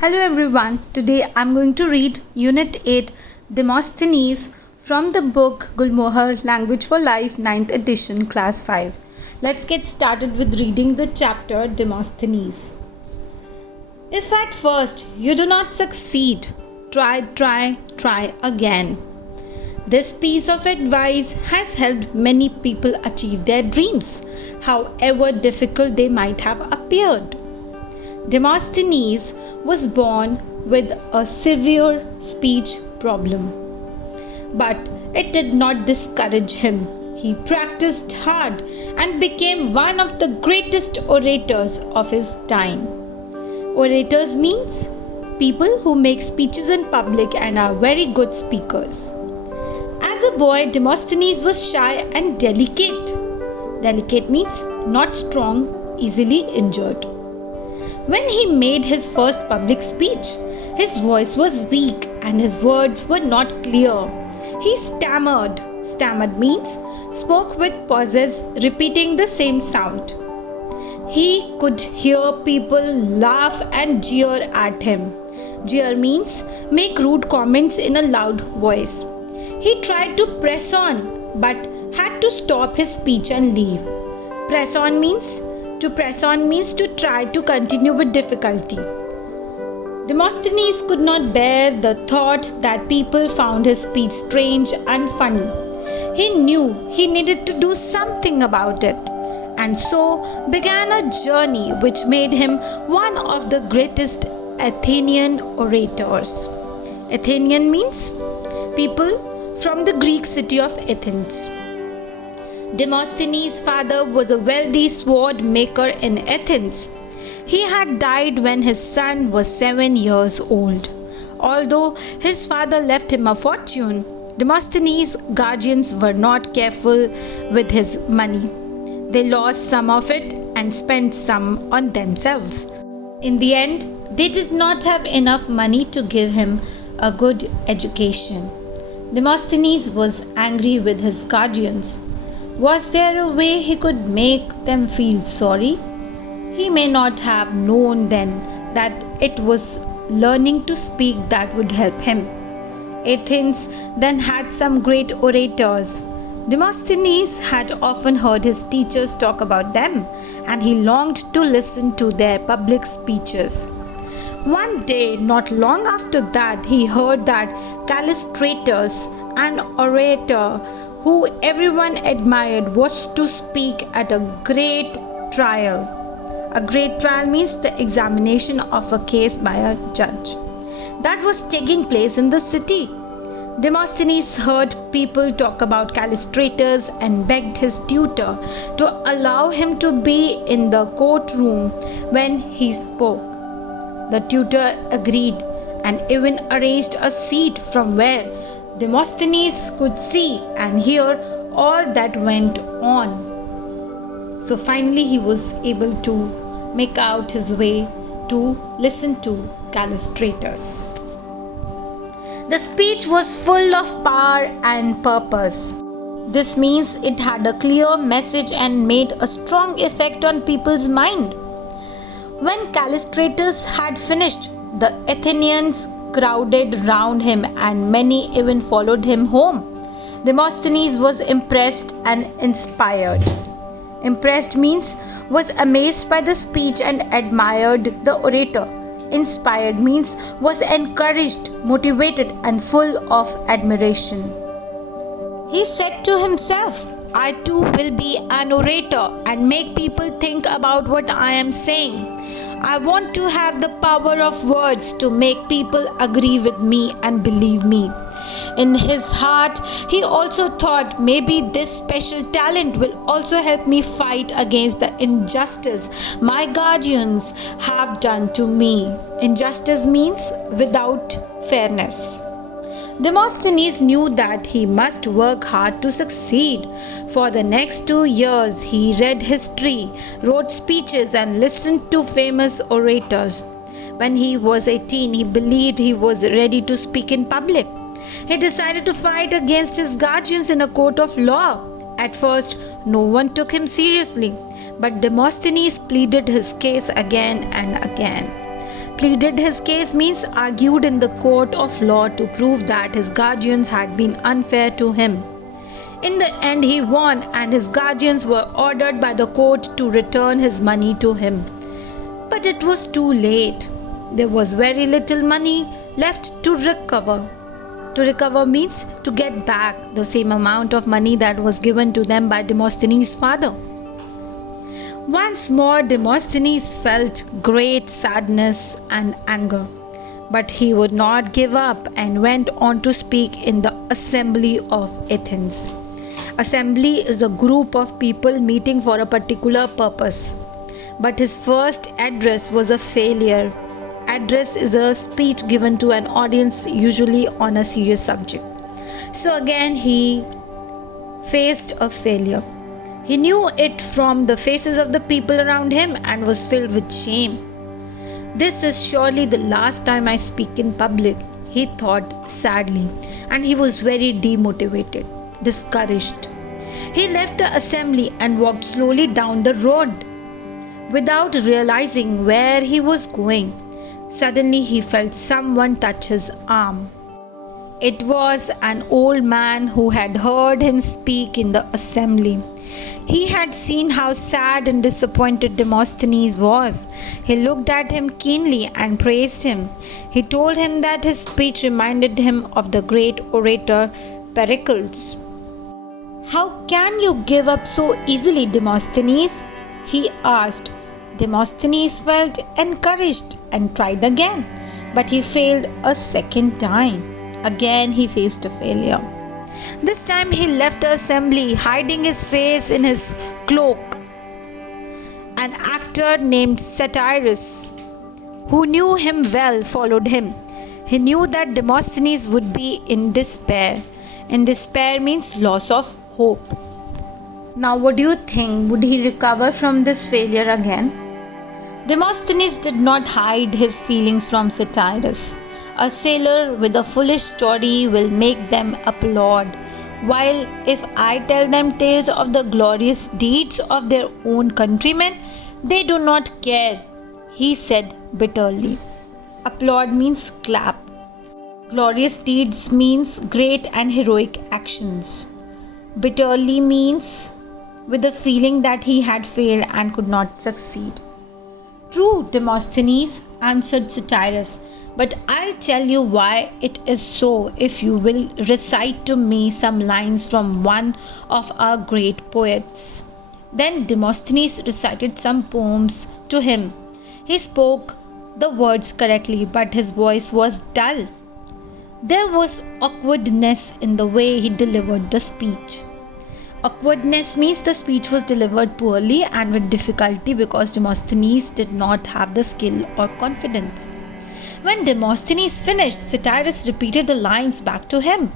Hello everyone, today I'm going to read Unit 8 Demosthenes from the book Gulmohar Language for Life 9th edition class 5. Let's get started with reading the chapter Demosthenes. If at first you do not succeed, try again. This piece of advice has helped many people achieve their dreams, however difficult they might have appeared. Demosthenes was born with a severe speech problem, but it did not discourage him. He practiced hard and became one of the greatest orators of his time. Orators means people who make speeches in public and are very good speakers. As a boy, Demosthenes was shy and delicate. Delicate means not strong, easily injured. When he made his first public speech, his voice was weak and his words were not clear. He stammered. Stammered means spoke with pauses, repeating the same sound. He could hear people laugh and jeer at him. Jeer means make rude comments in a loud voice. He tried to press on but had to stop his speech and leave. Press on means to try to continue with difficulty. Demosthenes could not bear the thought that people found his speech strange and funny. He knew he needed to do something about it, and so began a journey which made him one of the greatest Athenian orators. Athenian means people from the Greek city of Athens. Demosthenes' father was a wealthy sword maker in Athens. He had died when his son was 7 years old. Although his father left him a fortune, Demosthenes' guardians were not careful with his money. They lost some of it and spent some on themselves. In the end, they did not have enough money to give him a good education. Demosthenes was angry with his guardians. Was there a way he could make them feel sorry? He may not have known then that it was learning to speak that would help him. Athens then had some great orators. Demosthenes had often heard his teachers talk about them, and he longed to listen to their public speeches. One day, not long after that, he heard that Callistratus, an orator who everyone admired, was to speak at a great trial. A great trial means the examination of a case by a judge. That was taking place in the city. Demosthenes heard people talk about Callistratus and begged his tutor to allow him to be in the courtroom when he spoke. The tutor agreed and even arranged a seat from where Demosthenes could see and hear all that went on. So finally he was able to make out his way to listen to Callistratus. The speech was full of power and purpose. This means it had a clear message and made a strong effect on people's mind. When Callistratus had finished, the Athenians crowded round him and many even followed him home. Demosthenes was impressed and inspired. Impressed means was amazed by the speech and admired the orator. Inspired means was encouraged, motivated and full of admiration. He said to himself, I too will be an orator and make people think about what I am saying. I want to have the power of words to make people agree with me and believe me. In his heart, he also thought maybe this special talent will also help me fight against the injustice my guardians have done to me. Injustice means without fairness. Demosthenes knew that he must work hard to succeed. For the next 2 years, he read history, wrote speeches, and listened to famous orators. When he was 18, he believed he was ready to speak in public. He decided to fight against his guardians in a court of law. At first, no one took him seriously, but Demosthenes pleaded his case again and again. Pleaded his case means argued in the court of law to prove that his guardians had been unfair to him. In the end, he won, and his guardians were ordered by the court to return his money to him. But it was too late. There was very little money left to recover. To recover means to get back the same amount of money that was given to them by Demosthenes' father. Once more, Demosthenes felt great sadness and anger. But he would not give up and went on to speak in the assembly of Athens. Assembly is a group of people meeting for a particular purpose. But his first address was a failure. Address is a speech given to an audience, usually on a serious subject. So again, he faced a failure. He knew it from the faces of the people around him and was filled with shame. This is surely the last time I speak in public, he thought sadly, and he was very demotivated, discouraged. He left the assembly and walked slowly down the road without realizing where he was going. Suddenly he felt someone touch his arm. It was an old man who had heard him speak in the assembly. He had seen how sad and disappointed Demosthenes was. He looked at him keenly and praised him. He told him that his speech reminded him of the great orator Pericles. "How can you give up so easily, Demosthenes?" he asked. Demosthenes felt encouraged and tried again, but he failed a second time. Again he faced a failure. This time he left the assembly, hiding his face in his cloak. An actor named Satyrus, who knew him well, followed him. He knew that Demosthenes would be in despair, and despair means loss of hope. Now what do you think? Would he recover from this failure again? Demosthenes did not hide his feelings from Satyrus. A sailor with a foolish story will make them applaud, while if I tell them tales of the glorious deeds of their own countrymen, they do not care, he said bitterly. Applaud means clap. Glorious deeds means great and heroic actions. Bitterly means with the feeling that he had failed and could not succeed. True, Demosthenes, answered Satyrus, but I'll tell you why it is so if you will recite to me some lines from one of our great poets. Then Demosthenes recited some poems to him. He spoke the words correctly, but his voice was dull. There was awkwardness in the way he delivered the speech. Awkwardness means the speech was delivered poorly and with difficulty because Demosthenes did not have the skill or confidence. When Demosthenes finished, Satyrus repeated the lines back to him.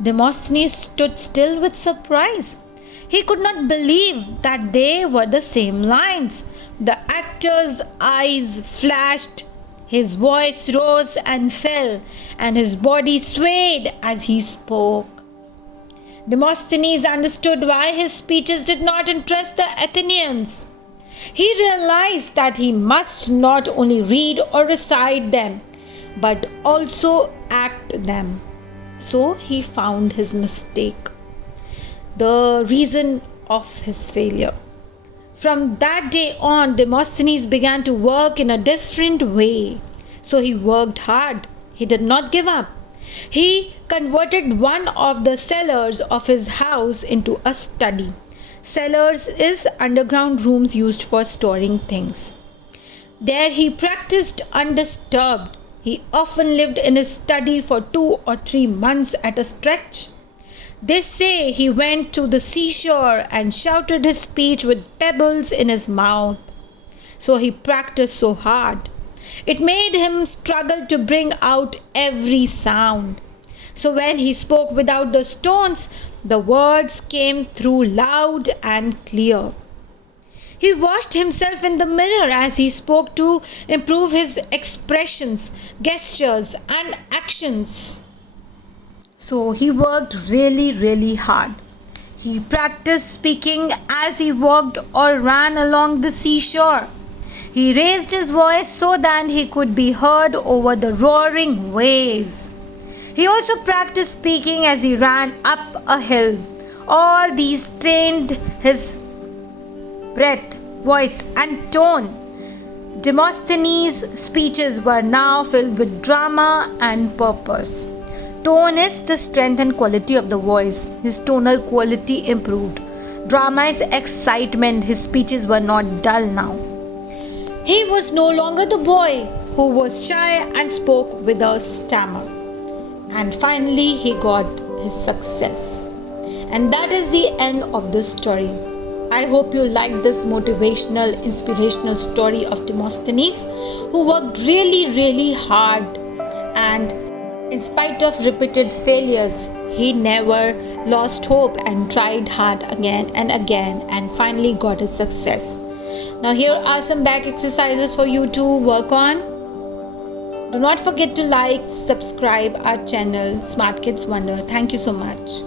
Demosthenes stood still with surprise. He could not believe that they were the same lines. The actor's eyes flashed, his voice rose and fell, and his body swayed as he spoke. Demosthenes understood why his speeches did not interest the Athenians. He realized that he must not only read or recite them, but also act them. So he found his mistake, the reason of his failure. From that day on, Demosthenes began to work in a different way. So he worked hard. He did not give up. He converted one of the cellars of his house into a study. Cellars is underground rooms used for storing things. There he practiced undisturbed. He often lived in his study for 2 or 3 months at a stretch. They say he went to the seashore and shouted his speech with pebbles in his mouth. So he practiced so hard. It made him struggle to bring out every sound. So when he spoke without the stones, the words came through loud and clear. He watched himself in the mirror as he spoke to improve his expressions, gestures, and actions. So he worked really hard. He practiced speaking as he walked or ran along the seashore. He raised his voice so that he could be heard over the roaring waves. He also practiced speaking as he ran up a hill. All these trained his breath, voice, and tone. Demosthenes' speeches were now filled with drama and purpose. Tone is the strength and quality of the voice. His tonal quality improved. Drama is excitement. His speeches were not dull now. He was no longer the boy who was shy and spoke with a stammer. And finally, he got his success. And that is the end of this story. I hope you liked this motivational, inspirational story of Demosthenes, who worked really hard, and in spite of repeated failures, he never lost hope and tried hard again and again and finally got his success. Now here are some back exercises for you to work on. Do not forget to like, subscribe our channel Smart Kids Wonder. Thank you so much.